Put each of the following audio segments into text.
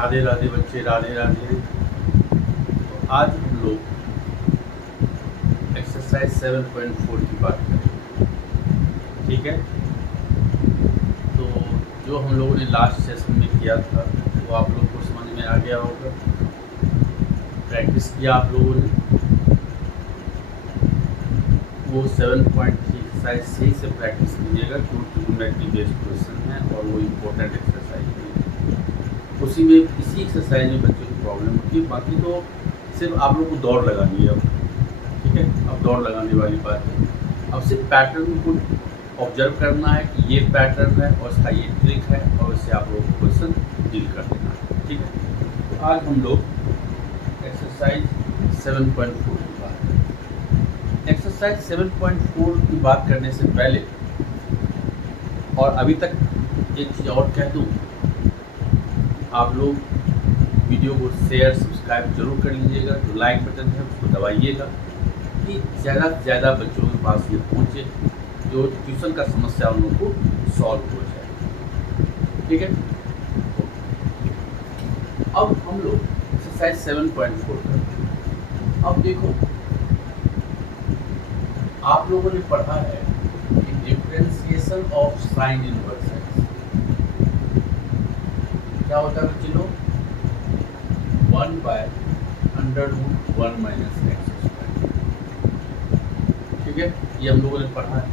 राधे राधे बच्चे, राधे राधे। तो आज हम लोग एक्सरसाइज 7.4 की बात करेंगे, ठीक है। तो जो हम लोगों ने लास्ट सेशन में किया था वो आप लोगों को समझ में आ गया होगा, प्रैक्टिस किया आप लोगों ने। वो 7.3 एक्सरसाइज सही से प्रैक्टिस कीजिएगा क्योंकि ट्रिग्नोमेट्री बेस्ड क्वेश्चन है और वो इम्पोर्टेंट एक्सरसाइज है। उसी में इसी एक्सरसाइज में बच्चों की प्रॉब्लम होती है। बाकी तो सिर्फ आप लोग को दौड़ लगानी है अब, ठीक है। अब दौड़ लगाने वाली बात है। अब सिर्फ पैटर्न को ऑब्जर्व करना है कि ये पैटर्न है और इसका ये ट्रिक है और इससे आप लोगों को क्वेश्चन डील कर देना है, ठीक है। तो आज हम लोग एक्सरसाइज 7.4 की बात करें। एक्सरसाइज 7.4 की बात करने से पहले और अभी तक एक चीज़ और कह दूँ, आप लोग वीडियो को शेयर सब्सक्राइब जरूर कर लीजिएगा। जो लाइक बटन है उसको दबाइएगा कि ज़्यादा से ज़्यादा बच्चों के पास ये पहुँचे जो ट्यूशन का समस्या उन लोगों को सॉल्व हो जाए, ठीक है। अब हम लोग एक्सरसाइज 7.4 करते हैं। अब देखो, आप लोगों ने पढ़ा है कि differentiation of sine inverse x क्या होता है बच्चे लोग, 1/√1 - x², ठीक है। ये हम लोगों ने पढ़ा है।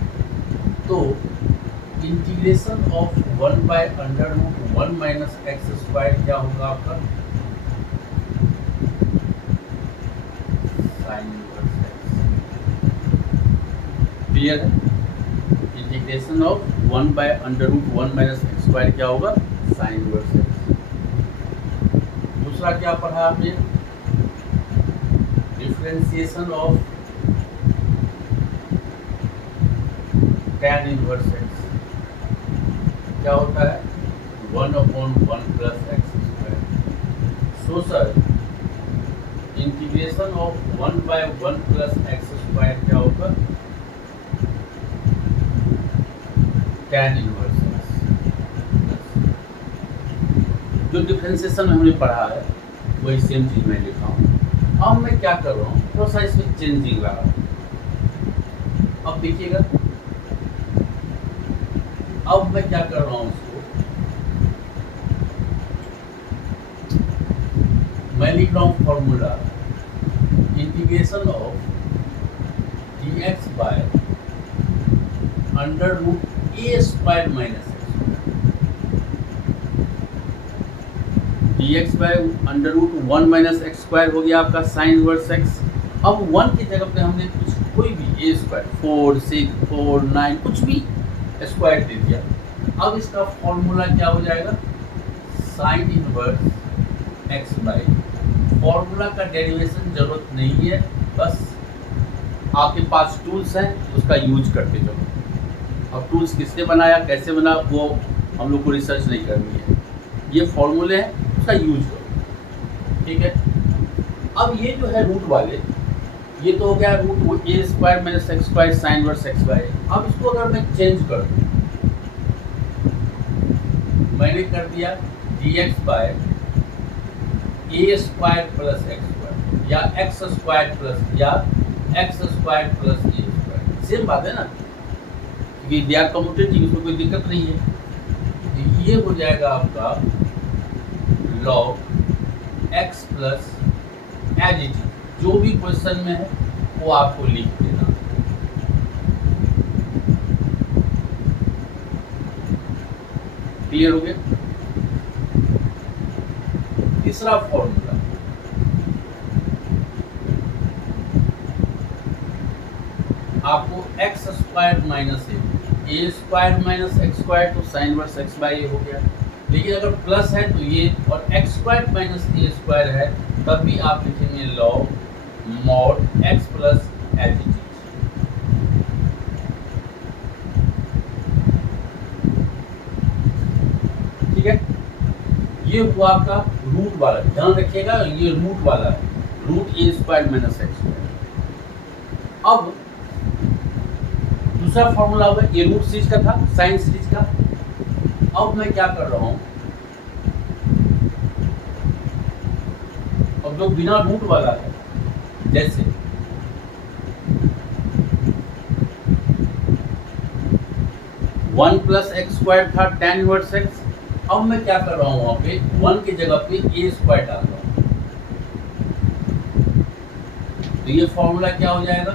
तो इंटीग्रेशन ऑफ 1/√1 - x² क्या होगा आपका, साइन इनवर्स एक्स। क्लियर है। इंटीग्रेशन ऑफ 1/√1 - x² क्या होगा, साइन इनवर्स एक्स। दूसरा क्या पढ़ा आपने, differentiation of tan inverse x क्या होता है, 1/1 + x²। So sir integration of 1/1 + x² क्या होगा, tan इनवर्स एक्स। जो डिफरेंशिएशन हमने पढ़ा है वही सेम चीज मैं लिखा हूँ। अब मैं क्या कर रहा हूँ, थोड़ा सा इसमें चेंजिंग ला रहा हूँ। अब देखिएगा, अब मैं क्या कर रहा हूँ, उसको मैं लिख रहा हूँ formula integration of dx by √a² - x²। dx by √1 - x² हो गया आपका साइन इनवर्स एक्स। अब 1 की जगह पे हमने कुछ कोई भी a², 4, 6, 4, 9 कुछ भी स्क्वायर दे दिया। अब इसका फॉर्मूला क्या हो जाएगा, sign inverse x by. Formula का डेरिवेशन जरूरत नहीं है, बस आपके पास टूल्स हैं उसका यूज करते जाओ। अब टूल्स किसने बनाया, कैसे बना, वो हम लोग को रिसर्च नहीं करनी है। ये फॉर्मूले हैं, उसका यूज करो, ठीक है। अब ये जो है रूट वाले, ये तो हो गया √a² - x² sign inverse x by. अब इसको अगर मैं चेंज कर दूँ, मैंने कर दिया dx by a² + x² या x² या x² + a²। सेम बात है ना, ये दे आर कम्यूटेटिव, इसमें कोई दिक्कत नहीं है। तो ये हो जाएगा आपका log x plus as it is, जो भी क्वेश्चन में है वो आपको लिख देना। क्लियर हो गया। तीसरा फॉर्मूला, आपको x² - a² - x² तो साइन इनवर्स एक्स बाई ए हो गया। लेकिन अगर प्लस है तो ये, और x² - a² है तब भी आप लिखेंगे log mod x plus as it is. ठीक है, ये हुआ आपका रूट वाला। ध्यान रखिएगा ये रूट वाला है, √a² - x²। अब दूसरा फॉर्मूला हुआ, ये रूट सीरीज का था, साइन सीरीज का। अब मैं क्या कर रहा हूं, और जो बिना रूट वाला है, जैसे 1 प्लस एक्स स्क्वायर था tan इनवर्स एक्स। अब मैं क्या कर रहा हूँ, वहां पे 1 की जगह पे a स्क्वायर डाल रहा हूँ, तो ये फॉर्मूला क्या हो जाएगा,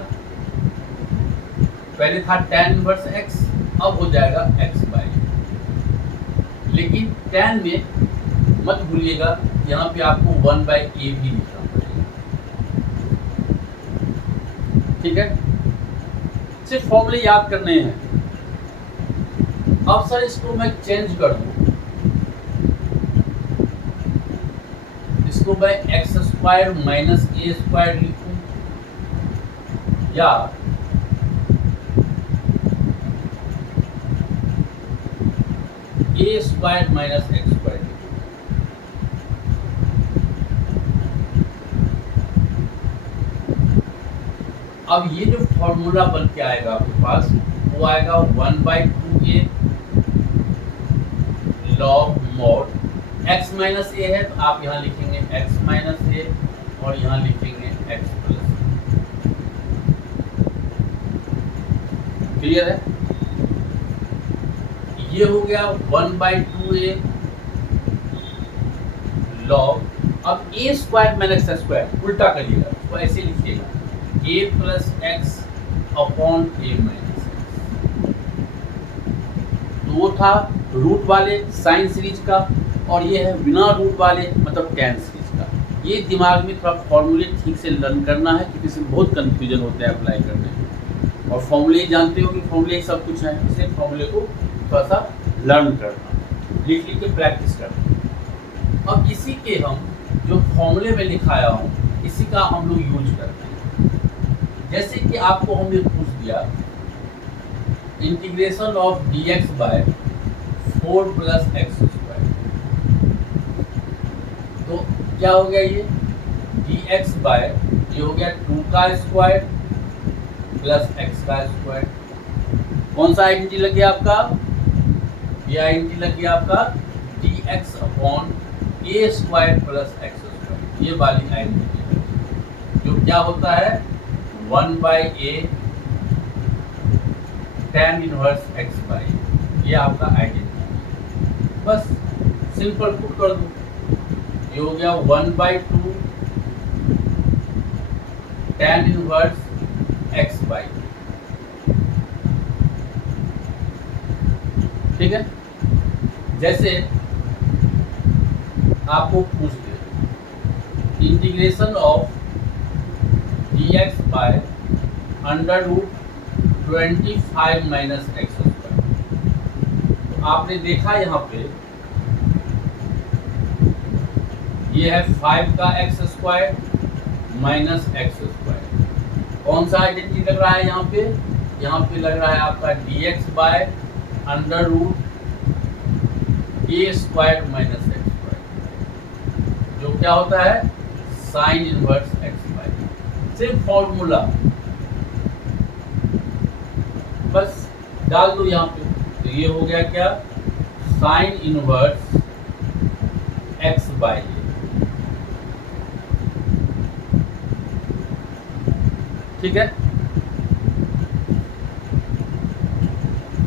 पहले था tan इनवर्स x, अब हो जाएगा x बाई। लेकिन tan में मत भूलिएगा, यहाँ पे आपको 1 बाई a भी लिखना पड़ेगा, ठीक है। सिर्फ फॉर्मूले याद करने हैं। अब सर इसको मैं चेंज कर दूं, इसको मैं एक्स स्क्वायर माइनस ए स्क्वायर लिखूं, या ए स्क्वायर माइनस एक्स स्क्वायर लिखूं। अब ये जो फॉर्मूला बन के आएगा आपके पास, वो आएगा 1/2a log mod x minus a है, तो आप यहाँ लिखेंगे x माइनस ए और यहाँ लिखेंगे x प्लस। क्लियर है? ये हो गया 1/2a लॉग, अब a square minus x square उल्टा करिएगा, तो ऐसे लिखिएगा a plus x upon a minus x. तो वो था रूट वाले साइन सीरीज का, और ये है बिना रूट वाले मतलब tan सीरीज का। ये दिमाग में थोड़ा फॉर्मूले ठीक से लर्न करना है, क्योंकि इसमें बहुत कंफ्यूजन होता है अप्लाई करने में, और फॉर्मूले जानते हो कि फॉर्मूले सब कुछ है, इसलिए फॉर्मूले को थोड़ा सा लर्न करना, लिख लिख के प्रैक्टिस करना। अब इसी के हम जो फॉर्मूले में लिखाया हूँ, इसी का हम लोग यूज करते हैं। जैसे कि आपको हमने पूछ दिया integration of dx by 4 plus x square, तो क्या हो गया, ये dx बाय ये हो गया 2 का स्क्वायर प्लस x का स्क्वायर। कौन सा आइडेंटिटी लग गया आपका, ये आइडेंटिटी लग गया आपका dx upon a square plus x square, ये वाली आइडेंटिटी जो क्या होता है 1/a tan inverse x by, ये आपका आइडेंटिटी। बस सिंपल पुट कर दो, ये हो गया 1/2 tan इनवर्स x बाई, ठीक है। जैसे आपको पूछ दे integration of dx by under root 25 minus x square, तो आपने देखा यहाँ पे ये है 5 का x square minus x square. कौन सा आइडेंटिटी लग रहा है यहाँ पे, यहाँ पे लग रहा है आपका dx by under root a square minus x square, जो क्या होता है साइन इनवर्स एक्स बाई। सिर्फ फॉर्मूला बस डाल दो यहाँ पे, तो ये हो गया क्या साइन इनवर्स एक्स बाई। ठीक है।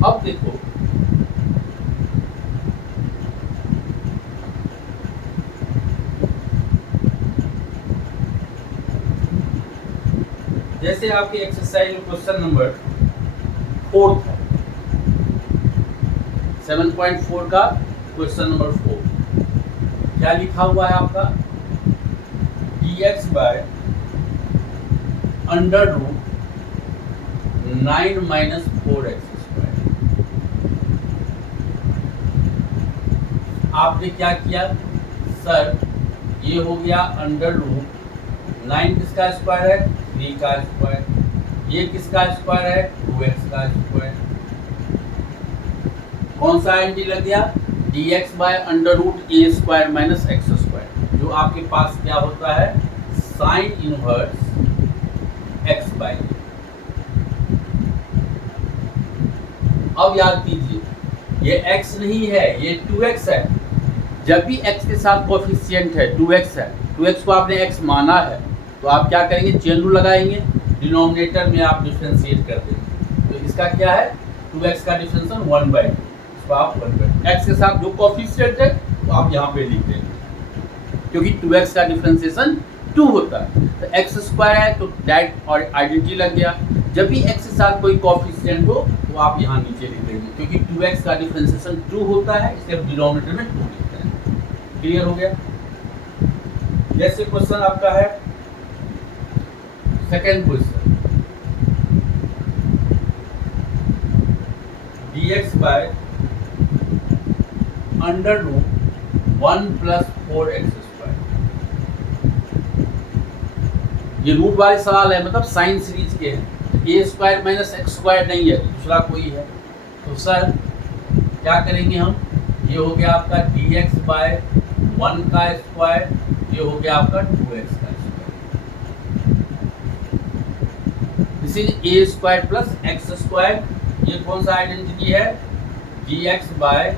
अब देखो जैसे आपके एक्सरसाइज क्वेश्चन नंबर 4 था, 7.4 का क्वेश्चन नंबर 4, क्या लिखा हुआ है आपका dx by under root 9 minus 4x square. आपने क्या किया सर, ये हो गया अंडर रूट 9 किसका स्क्वायर है 3 का स्क्वायर, ये किसका स्क्वायर है 2x का स्क्वायर। कौन सा आइडेंटिटी लग गया dx by under root a square minus x square, जो आपके पास क्या होता है साइन इनवर्स x बाई। अब याद कीजिए ये x नहीं है, ये 2x है। जब भी x के साथ कोफिशिएंट है 2x है, 2x को आपने x माना है तो आप क्या करेंगे, चेन रूल लगाएंगे, डिनोमिनेटर में आप डिफरेंशिएट कर देंगे। तो इसका क्या है, 2x का डिफरेंशिएशन 1/2, इसको आप 1/2 x के साथ जो कोएफिशिएंट है तो आप यहाँ पे लिख देंगे, क्योंकि 2x का डिफरेंशिएशन 2 होता है। तो x स्क्वायर है तो डायरेक्ट और आइडेंटिटी लग गया। जब भी x के साथ कोई कोएफिशिएंट हो तो आप यहाँ नीचे लिख देंगे, क्योंकि 2x का डिफरेंशिएशन 2 होता है, इसलिए डिनोमिनेटर में 2 लिखते हैं। क्लियर हो गया। जैसे क्वेश्चन आपका है second question, dx by under root 1 plus 4x square. ये रूट वाले सवाल है, मतलब साइन सीरीज के हैं। A square minus x square नहीं है, दूसरा कोई है। तो सर क्या करेंगे हम, ये हो गया आपका dx बाय 1 का स्क्वायर, ये हो गया आपका 2x का square. This is a square plus x square. ये कौन सा आइडेंटिटी है, dx by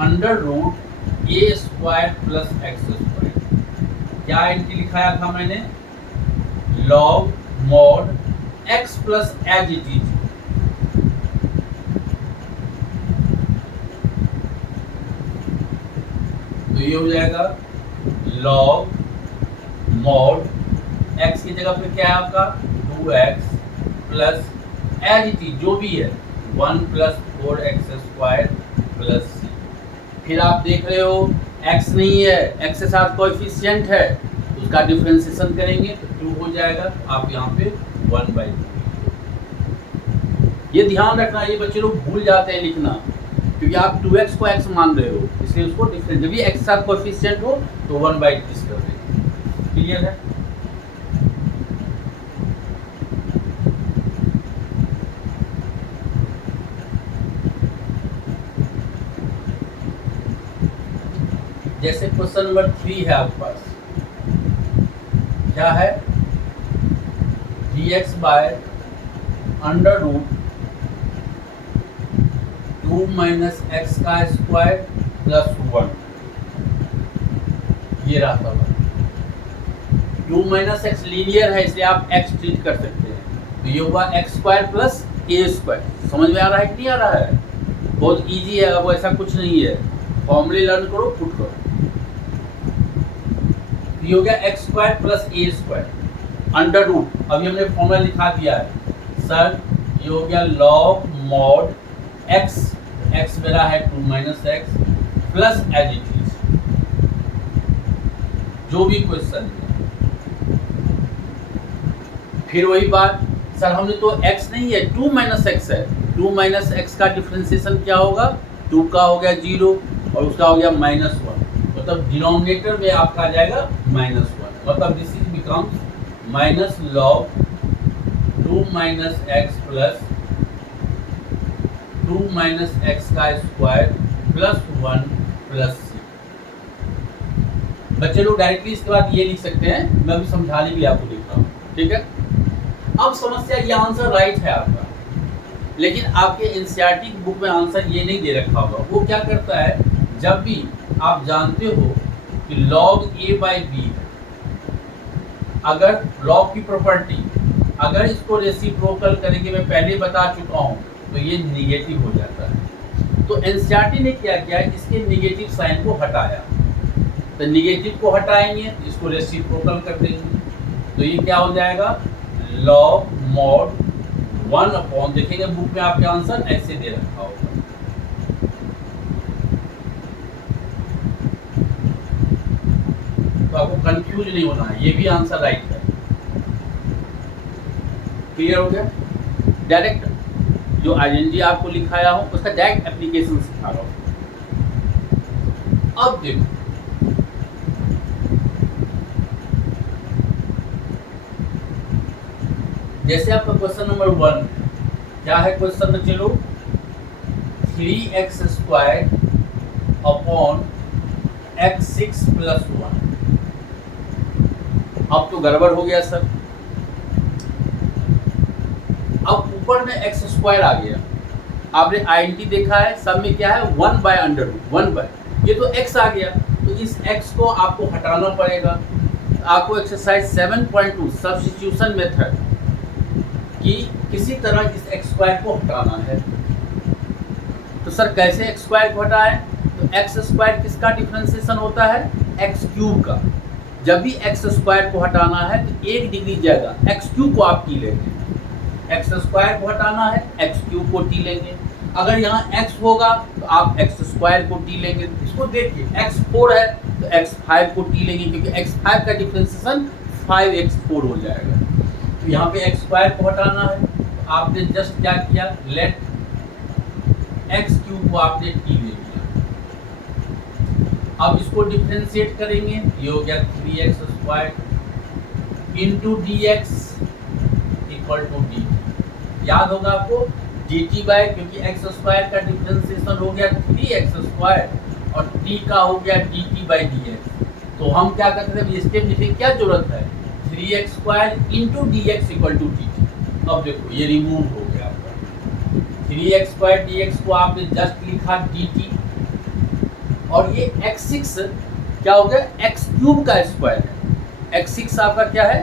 under root a square plus x square. क्या आइडेंटिटी लिखाया था मैंने, log mod x plus as it is. तो ये हो जाएगा लॉग मॉड x की जगह पे क्या है आपका 2x plus as it is जो भी है 1 plus 4x square plus c। फिर आप देख रहे हो x नहीं है, x के साथ कोएफिशिएंट है, उसका डिफरेंशिएशन करेंगे तो 2 हो जाएगा। आप यहाँ पे 1/2। ये ध्यान रखना, ये बच्चे लोग भूल जाते हैं लिखना, क्योंकि आप 2x को x मान रहे हो, इसलिए उसको डिफरेंस, जब भी x के साथ कोएफिशिएंट हो तो 1/2 कर देंगे। क्लियर है। जैसे क्वेश्चन नंबर 3 है आपके पास, क्या है, dx by under root 2 minus x का स्क्वायर प्लस 1। ये रहा था 2 माइनस एक्स लीनियर है, इसलिए आप x ट्रीट कर सकते हैं। तो ये हुआ एक्स स्क्वायर प्लस ए स्क्वायर। समझ में आ रहा है कि नहीं आ रहा है, बहुत इजी है, अब ऐसा कुछ नहीं है, फॉर्मूले लर्न करो, पुट करो। ये हो गया एक्स स्क्वायर प्लस ए स्क्वायर अंडर रूट, अभी हमने फॉर्मूला लिखा दिया है सर। ये हो गया लॉग मॉड एक्स, एक्स मेरा है 2 minus x plus as it is, जो भी क्वेश्चन है। फिर वही बात सर, हमने तो x नहीं है 2 माइनस एक्स है, 2 माइनस एक्स का डिफरेंशिएशन क्या होगा, 2 का हो गया 0 और उसका हो गया -1, मतलब डिनोमिनेटर में आपका आ जाएगा -1, मतलब this is becomes minus log 2 minus x plus 2 minus x का स्क्वायर प्लस 1 प्लस c। बच्चे लोग डायरेक्टली इसके बाद ये लिख सकते हैं, मैं अभी समझाने के लिए आपको लिख रहा हूँ, ठीक है। अब समस्या, ये आंसर राइट है आपका, लेकिन आपके एनसीईआरटी बुक में आंसर ये नहीं दे रखा होगा। वो क्या करता है, जब भी आप जानते हो कि log a बाई बी है, अगर log की प्रॉपर्टी, अगर इसको रेसिप्रोकल करेंगे, मैं पहले बता चुका हूँ, तो ये निगेटिव हो जाता है। तो एनसीईआरटी ने क्या किया, इसके निगेटिव साइन को हटाया। तो निगेटिव को हटाएंगे, इसको रेसिप्रोकल कर देंगे, तो ये क्या हो जाएगा, log मॉड 1 अपॉन, देखेंगे बुक में आपके आंसर ऐसे दे रखा होगा, तो आपको कंफ्यूज नहीं होना है, ये भी आंसर राइट है। क्लियर हो गया। डायरेक्ट जो आइडेंटिटी आपको लिखाया हो उसका डायरेक्ट एप्लीकेशन सिखा रहा हूं। अब देखो, जैसे आपका क्वेश्चन नंबर 1 क्या है, क्वेश्चन में चलो 3x square upon x6 plus 1। अब तो गड़बड़ हो गया सर, अब ऊपर में एक्स स्क्वायर आ गया, आपने आइडेंटिटी देखा है, सब में क्या है 1 बाय अंडर रूट 1 बाय, ये तो x आ गया, तो इस x को आपको हटाना पड़ेगा। आपको एक्सरसाइज 7.2 सब्स्टिट्यूशन मेथड कि किसी तरह इस एक्स स्क्वायर को हटाना है। तो सर कैसे एक्स स्क्वायर को हटाएं? तो एक्स स्क्वायर किसका डिफरेंशिएशन होता है? एक्स क्यूब का। जब भी एक्स स्क्वायर को हटाना है तो एक डिग्री जगह एक्स क्यूब को आप टी लेंगे। एक्स स्क्वायर को हटाना है एक्स क्यूब को टी लेंगे। अगर यहाँ x होगा तो आप एक्स स्क्वायर को टी लेंगे। इसको देखिए x4 है तो x5 को टी लेंगे, क्योंकि x5 का डिफरेंशिएशन 5x4 हो जाएगा। तो यहाँ पे एक्स स्क्वायर को हटाना है तो आपने जस्ट क्या किया, लेट एक्स क्यूब को आपने टी ले लिया। अब इसको डिफरेंशिएट करेंगे, ये हो गया 3x square into d x equal to d. याद होगा आपको dt बाय, क्योंकि एक्स स्क्वायर का डिफरेंशिएशन हो गया 3x स्क्वायर और t का हो गया dt बाई dx। तो हम क्या करते हैं, स्टेप लिखने की क्या जरूरत है, 3x square into d x equal to dt। अब देखो ये रिमूव हो गया आपका 3x स्क्वायर dx को आपने जस्ट लिखा dt, और ये x6 क्या हो गया, x क्यूब का स्क्वायर है। x6 आपका क्या है,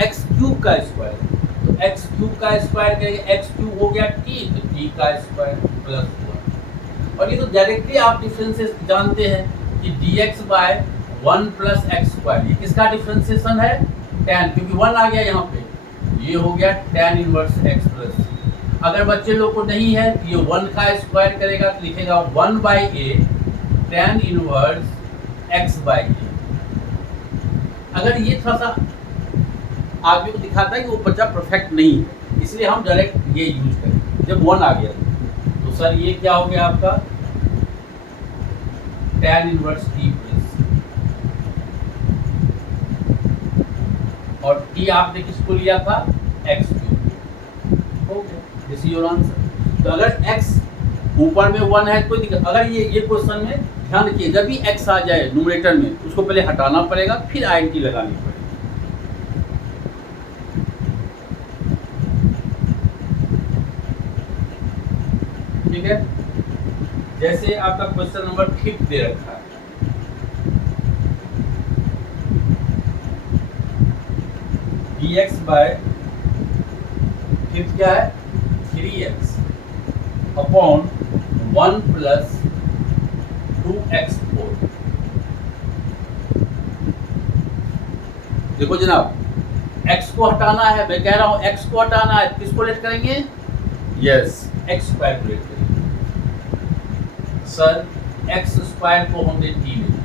x क्यूब का स्क्वायर। तो x क्यूब का स्क्वायर करेंगे, x क्यूब हो गया t, तो t का स्क्वायर प्लस 1। और ये तो डायरेक्टली आप डिफरेंसेस जानते हैं कि dx by 1 plus x square, ये किसका डिफरेंशिएशन है, tan, क्योंकि 1 आ गया यहाँ पे, ये हो गया tan इनवर्स x प्लस। अगर बच्चे लोग को नहीं है तो ये 1 का स्क्वायर करेगा तो लिखेगा 1 by a tan inverse x by a. अगर ये थोड़ा सा आदमी को दिखाता है कि वो बच्चा परफेक्ट नहीं है, इसलिए हम डायरेक्ट ये यूज करें। जब 1 आ गया तो सर ये क्या हो गया आपका tan इनवर्स t प्लस, और t आपने किसको लिया था, x cube. Okay, this is your answer. तो अगर x ऊपर में 1 है कोई दिक्कत, अगर ये क्वेश्चन में ध्यान रखिए, जब भी x आ जाए न्यूमरेटर में उसको पहले हटाना पड़ेगा, फिर आईएनटी लगानी पड़ेगी। ठीक है, जैसे आपका क्वेश्चन नंबर 5 दे रखा है, dx बाय 5 क्या है, 3x अपॉन 1 प्लस 2x4। देखो जनाब, x को हटाना है, मैं कह रहा हूं x को हटाना है, किसको लेट करेंगे, यस x स्क्वायर को लेट करेंगे। सर x स्क्वायर को हमने t लेंगे,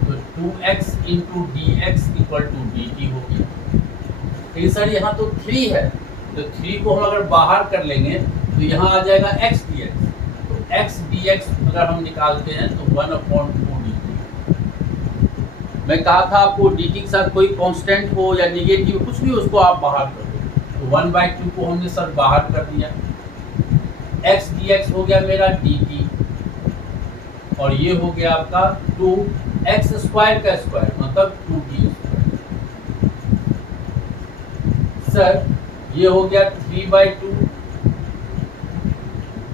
तो 2x into d x equal to d t हो गया। लेकिन सर यहाँ तो 3 है, तो 3 को हम अगर बाहर कर लेंगे तो यहाँ आ जाएगा x dx। तो x dx अगर हम निकालते हैं तो 1/2 dt। मैं कहा था आपको dt के साथ कोई कांस्टेंट हो या निगेटिव कुछ भी, उसको आप बाहर कर दो। तो 1/2 को हमने सर बाहर कर दिया, x dx हो गया मेरा dt, और ये हो गया आपका 2x स्क्वायर का स्क्वायर मतलब 2t स्क्वायर। सर ये हो गया 3/2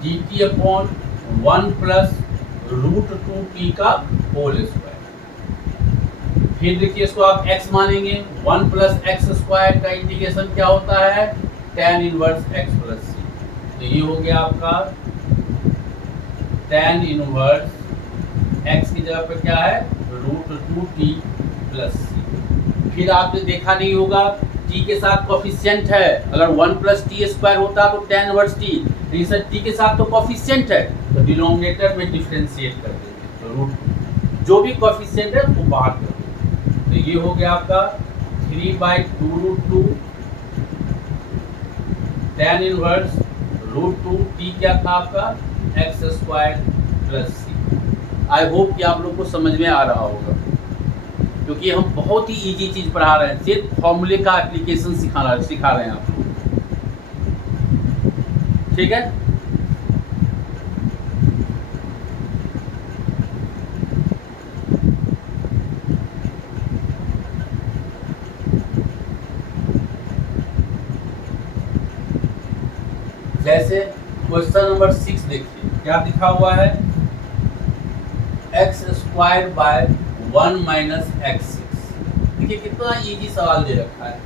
dt अपॉन 1 प्लस √2t का होल स्क्वायर। फिर देखिए इसको आप x मानेंगे, 1 प्लस एक्स स्क्वायर का इंटीग्रेशन क्या होता है, tan inverse x plus c। तो ये हो गया आपका tan इनवर्स x की जगह पे क्या है, √2t प्लस c। फिर आपने देखा नहीं होगा t के साथ कोफिशिएंट है, अगर 1 प्लस टी स्क्वायर होता तो tan इनवर्स t, लेकिन सर t के साथ तो कोफिशिएंट है, तो डिनोमिनेटर में डिफरेंशिएट कर देंगे, तो रूट जो भी कोफिशिएंट है वो बाहर कर देंगे। तो ये हो गया आपका 3/2√2 tan इनवर्स √2t क्या था आपका, x square plus c. I hope कि आप लोग को समझ में आ रहा होगा, क्योंकि हम बहुत ही इजी चीज़ पढ़ा रहे हैं, सिर्फ फॉर्मूले का एप्लीकेशन सिखा रहे हैं आप लोग। ठीक है, जैसे क्वेश्चन नंबर 6 देखिए क्या लिखा हुआ है, x square by 1 minus x6। देखिए कितना इजी सवाल दे रखा है।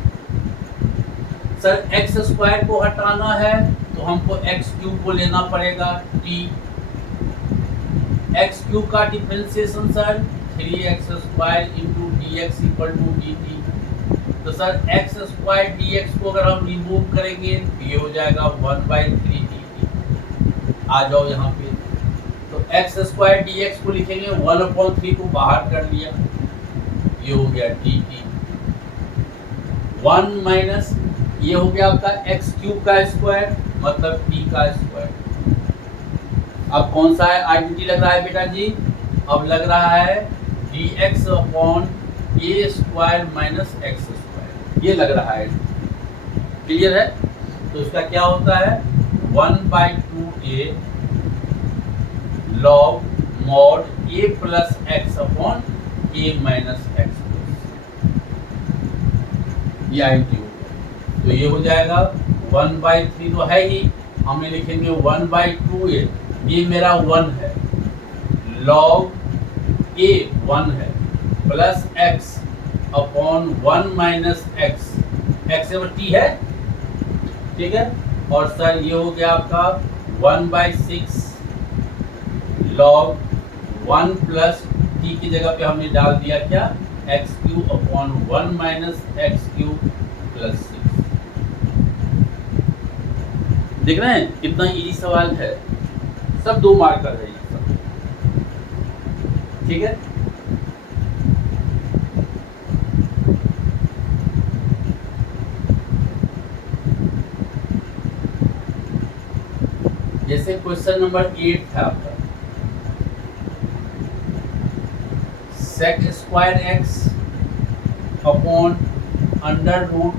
सर एक्स स्क्वायर को हटाना है तो हमको एक्स क्यूब को लेना पड़ेगा टी। एक्स क्यूब का differentiation sir 3x square into d x equal to d t. तो sir x square d x को अगर हम रिमूव करेंगे तो ये हो जाएगा 1/3 डी टी। आ जाओ यहाँ पे, तो एक्स स्क्वायर डी एक्स को लिखेंगे 1/3 को बाहर कर लिया, ये हो गया डी टी। 1 माइनस ये हो गया आपका एक्स क्यूब का स्क्वायर मतलब टी का स्क्वायर। अब कौन सा है आइडेंटिटी लग रहा है बेटा जी? अब लग रहा है डी एक्स अपॉन ए स्क्वायर माइनस एक्स स्क्वायर, ये लग रहा है। क्लियर है? तो इसका क्या होता है 1/2a लॉग मॉड ए प्लस एक्स अपॉन ए माइनस एक्स, ये आइडेंटिटी हो गया। तो ये हो जाएगा 1/3 तो है ही, हमें लिखेंगे 1/2a, ये मेरा 1 है, लॉग ए 1 है plus x upon 1 minus x, x T है, ठीक है। और सर ये हो गया आपका 1/6 लॉग 1 प्लस टी की जगह पे हमने डाल दिया क्या x cube upon 1 minus x cube plus 6। देख रहे हैं कितना इजी सवाल है, सब 2 मार्कर है ये सब, ठीक है। जैसे क्वेश्चन नंबर 8 था आपका, sec square x upon under root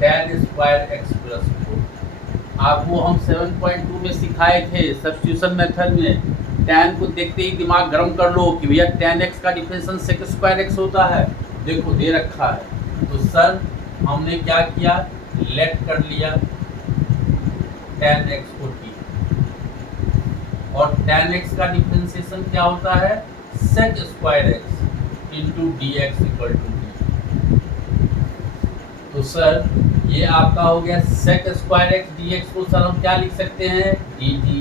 tan square x plus 4। आपको हम 7.2 में सिखाए थे सब्स्टिट्यूशन मेथड में, tan को देखते ही दिमाग गर्म कर लो कि भैया tan x का डिफरेंशियल सेक स्क्वायर एक्स होता है, देखो दे रखा है। तो सर हमने क्या किया, लेट कर लिया tan x को t, और tan x का डिफरेंशिएशन क्या होता है sec square x into d x equal to d. तो सर ये आपका हो गया sec square x d x को सर हम क्या लिख सकते हैं डी टी,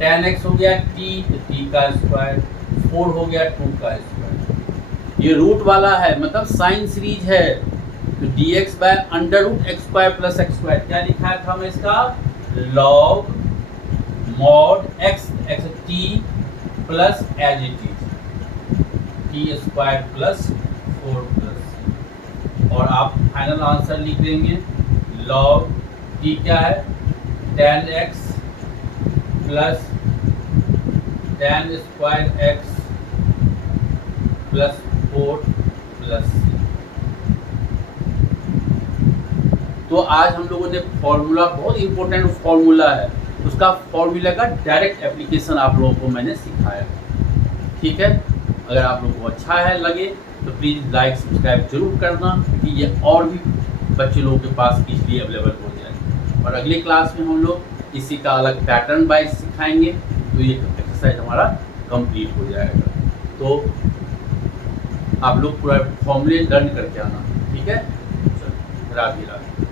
tan x हो गया t तो t का स्क्वायर, 4 हो गया 2 का स्क्वायर, ये रूट वाला है मतलब साइन सीरीज है। तो d x by under root x square plus x square, क्या लिखा था हमें इसका log mod x x t plus as it is t square plus 4 plus, और आप फाइनल आंसर लिख देंगे लॉग टी क्या है tan x plus tan square x plus 4 plus. तो आज हम लोगों ने फॉर्मूला, बहुत इंपॉर्टेंट फॉर्मूला है, उसका फॉर्मूला का डायरेक्ट एप्लीकेशन आप लोगों को मैंने सिखाया, ठीक है। अगर आप लोगों को अच्छा है लगे तो प्लीज़ लाइक सब्सक्राइब जरूर करना कि ये और भी बच्चे लोगों के पास इजली अवेलेबल हो जाए। और अगले क्लास में हम लोग इसी का अलग पैटर्न वाइज सिखाएंगे, तो ये एक्सरसाइज हमारा कंप्लीट हो जाएगा। तो आप लोग पूरा फॉर्मूले लर्न करके आना, ठीक है। चलो राधे राधे।